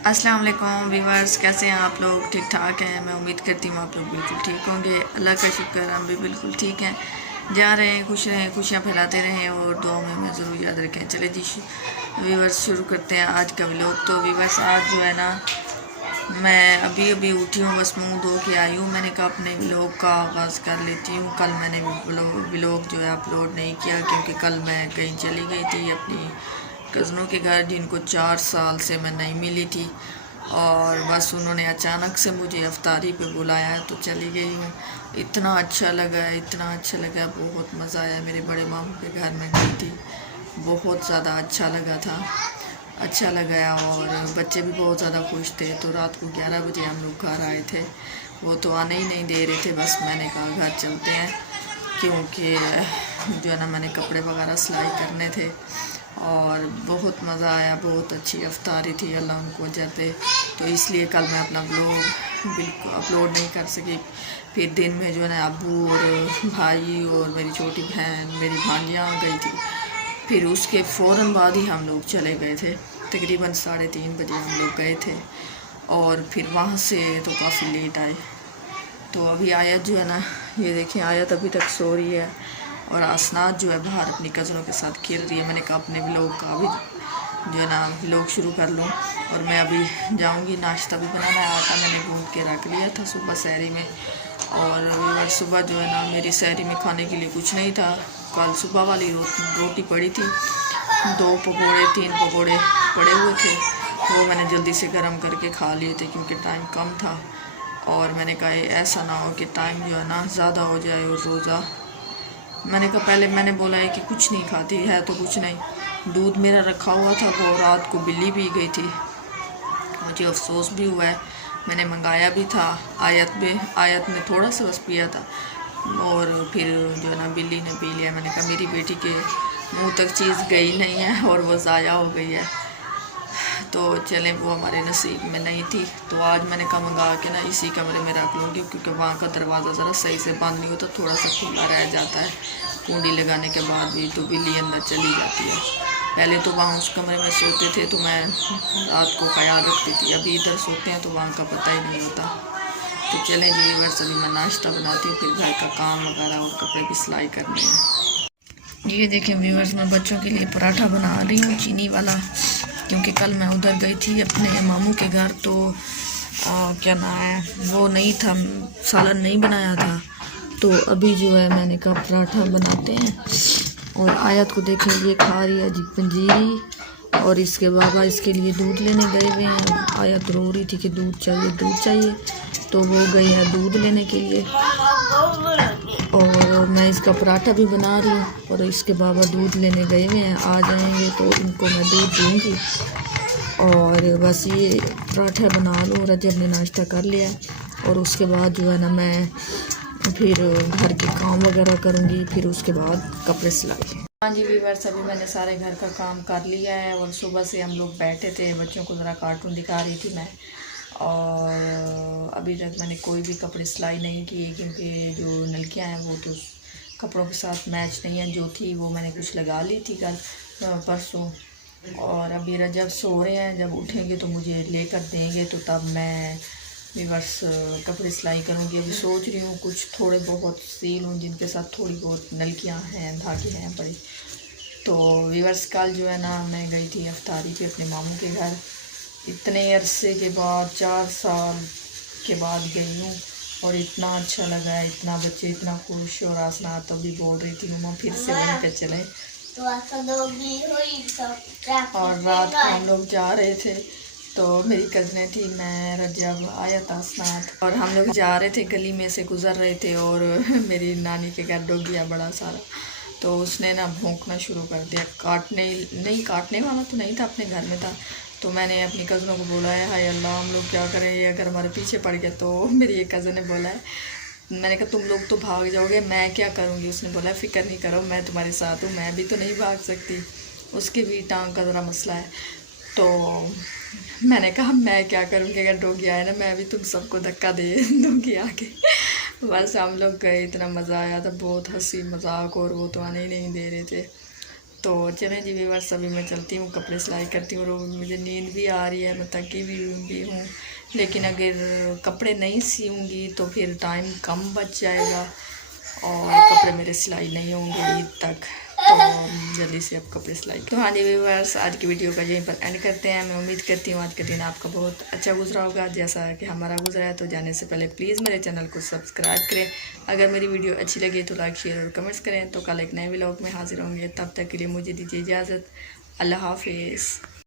अस्सलाम वालेकुम व्यूअर्स, कैसे हैं आप लोग? ठीक ठाक हैं। मैं उम्मीद करती हूँ आप लोग बिल्कुल ठीक होंगे। अल्लाह का शुक्र, हम भी बिल्कुल ठीक हैं। जा रहे हैं, खुश रहें, खुशियाँ फैलाते रहें और दुआ में हमें ज़रूर याद रखें। चले जी व्यूअर्स, शुरू करते हैं आज का व्लॉग। तो व्यूअर्स, आज जो है ना, मैं अभी अभी उठी हूँ, बस मुँह धो के आई हूँ। मैंने कहा अपने व्लॉग का आगाज़ कर लेती हूँ। कल मैंने व्लॉग जो है अपलोड नहीं किया क्योंकि कल मैं कहीं चली गई थी अपनी कज़नों के घर, जिनको 4 साल से मैं नहीं मिली थी। और बस उन्होंने अचानक से मुझे अफ्तारी पे बुलाया तो चली गई हूँ। इतना अच्छा लगा, इतना अच्छा लगा, बहुत मज़ा आया। मेरे बड़े मामू के घर में गई थी, बहुत ज़्यादा अच्छा लगा था, अच्छा लगा। और बच्चे भी बहुत ज़्यादा खुश थे। तो रात को 11 बजे हम लोग घर आए थे। वो तो आने ही नहीं दे रहे थे, बस मैंने कहा घर चलते हैं क्योंकि जो है ना, मैंने कपड़े वगैरह सिलाई करने थे। और बहुत मज़ा आया, बहुत अच्छी अफ्तारी थी, अल्लाह उनको अजर दे। तो इसलिए कल मैं अपना ब्लॉग बिल्कुल अपलोड नहीं कर सकी। फिर दिन में जो है ना, अब्बू और भाई और मेरी छोटी बहन, मेरी भांजियाँ आ गई थी। फिर उसके फ़ौरन बाद ही हम लोग चले गए थे, तकरीबन 3:30 बजे हम लोग गए थे। और फिर वहाँ से तो काफ़ी लेट आए। तो अभी आयत जो है ना, ये देखें, आयत अभी तक सो रही है और आसनात जो है बाहर अपनी कज़नों के साथ खेल रही है। मैंने कहा अपने व्लॉग का भी जो है ना व्लॉग शुरू कर लूँ। और मैं अभी जाऊँगी, नाश्ता भी बनाना है। आटा मैंने गूँध के रख लिया था सुबह सहरी में। और सुबह जो है ना, मेरी सहरी में खाने के लिए कुछ नहीं था। कल सुबह वाली रोटी पड़ी थी, 2 पकौड़े 3 पकौड़े पड़े हुए थे, वो मैंने जल्दी से गर्म करके खा लिए थे क्योंकि टाइम कम था। और मैंने कहा ऐसा ना हो कि टाइम जो है ना ज़्यादा हो जाए और रोज़ा। मैंने कहा पहले मैंने बोला है कि कुछ नहीं खाती है तो कुछ नहीं। दूध मेरा रखा हुआ था, वो रात को बिल्ली भी गई थी, मुझे अफसोस भी हुआ है। मैंने मंगाया भी था, आयत ने थोड़ा सा बस पिया था और फिर जो है ना बिल्ली ने पी लिया। मैंने कहा मेरी बेटी के मुंह तक चीज़ गई नहीं है और वो ज़ाया हो गई है। तो चलें, वो हमारे नसीब में नहीं थी। तो आज मैंने कहा मंगा के ना इसी कमरे में रख लूँगी क्योंकि वहाँ का दरवाज़ा ज़रा सही से बंद नहीं होता, थोड़ा सा खुला रह जाता है। कुंडी लगाने के बाद भी तो बिल्ली अंदर चली जाती है। पहले तो वहाँ उस कमरे में सोते थे तो मैं रात को ख्याल रखती थी, अभी इधर सोते हैं तो वहाँ का पता ही नहीं होता। तो चलें जी व्यूअर्स, अभी मैं नाश्ता बनाती हूँ, फिर घर का काम वगैरह और कपड़े भी सिलाई करने हैं। ये देखें व्यूअर्स, मैं बच्चों के लिए पराठा बना रही हूँ चीनी वाला, क्योंकि कल मैं उधर गई थी अपने मामू के घर। तो क्या नाम है, वो नहीं था, सालन नहीं बनाया था। तो अभी जो है मैंने कहा पराठा बनाते हैं। और आयत को देखें, ये खा रही है जी पंजीरी, और इसके बाबा इसके लिए दूध लेने गए हुए हैं। आयत रो रही थी कि दूध चाहिए दूध चाहिए, तो वो गई है दूध लेने के लिए। और मैं इसका पराठा भी बना रही हूँ और इसके बाबा दूध लेने गए हुए हैं, आ जाएंगे तो इनको मैं दूध दूँगी। और बस ये पराठा बना लूँ। रजब ने नाश्ता कर लिया और उसके बाद जो है ना, मैं फिर घर के काम वगैरह करूँगी, फिर उसके बाद कपड़े सिलाई। हाँ जी व्यूअर्स, अभी मैंने सारे घर का काम कर लिया है और सुबह से हम लोग बैठे थे, बच्चों को ज़रा कार्टून दिखा रही थी मैं। और अभी तक मैंने कोई भी कपड़े सिलाई नहीं किए क्योंकि जो नलकियाँ हैं वो तो कपड़ों के साथ मैच नहीं है। जो थी वो मैंने कुछ लगा ली थी कल परसों। और अभी रजब सो रहे हैं, जब उठेंगे तो मुझे लेकर देंगे तो तब मैं व्यूअर्स कपड़े सिलाई करूँगी। अभी सोच रही हूँ कुछ थोड़े बहुत सी लूँ जिनके साथ थोड़ी बहुत नलकियाँ हैं, धागे हैं बड़ी। तो व्यूअर्स, कल जो है ना, मैं गई थी अफ्तारी पे अपने मामू के घर। इतने अरसे के बाद, 4 साल के बाद गई हूँ और इतना अच्छा लगा है, इतना बच्चे इतना खुश। और आसना तो भी बोल रही थी मम्मा फिर से वहीं पे चले। और रात को हम लोग जा रहे थे तो मेरी कज़नें थी, मैं, रजब, आयत, आसनात, और हम लोग जा रहे थे, गली में से गुज़र रहे थे। और मेरी नानी के घर डोगिया बड़ा सारा, तो उसने ना भौंकना शुरू कर दिया। काटने वाला तो नहीं था, अपने घर में था। तो मैंने अपनी कज़नों को बोला है, हाय अल्लाह हम लोग क्या करें, ये अगर हमारे पीछे पड़ गया। तो मेरी एक कज़न ने बोला है, मैंने कहा तुम लोग तो भाग जाओगे, मैं क्या करूँगी। उसने बोला फ़िक्र नहीं करो, मैं तुम्हारे साथ हूँ, मैं भी तो नहीं भाग सकती, उसकी भी टांग का ज़रा मसला है। तो मैंने कहा मैं क्या करूँगी, अगर डोगी आए ना, मैं भी तुम सबको धक्का दे दूँगी आके। बस हम लोग गए, इतना मज़ा आया था, बहुत हंसी मजाक, और वो तो आने ही नहीं दे रहे थे। तो चलें जी व्यूअर्स, अभी मैं चलती हूँ, कपड़े सिलाई करती हूँ और मुझे नींद भी आ रही है, मैं थकी भी हूँ। लेकिन अगर कपड़े नहीं सीऊँगी तो फिर टाइम कम बच जाएगा और कपड़े मेरे सिलाई नहीं होंगे ईद तक। तो जल्दी से अब कपड़े सिलाई। तो हाँ जी व्यूअर्स, आज की वीडियो का यहीं पर एंड करते हैं। मैं उम्मीद करती हूँ आज का दिन आपका बहुत अच्छा गुजरा होगा, जैसा कि हमारा गुजरा है। तो जाने से पहले प्लीज़ मेरे चैनल को सब्सक्राइब करें। अगर मेरी वीडियो अच्छी लगी तो लाइक शेयर और कमेंट्स करें। तो कल एक नए व्लॉग में हाजिर होंगे, तब तक के लिए मुझे दीजिए इजाज़त। अल्लाह हाफिज़।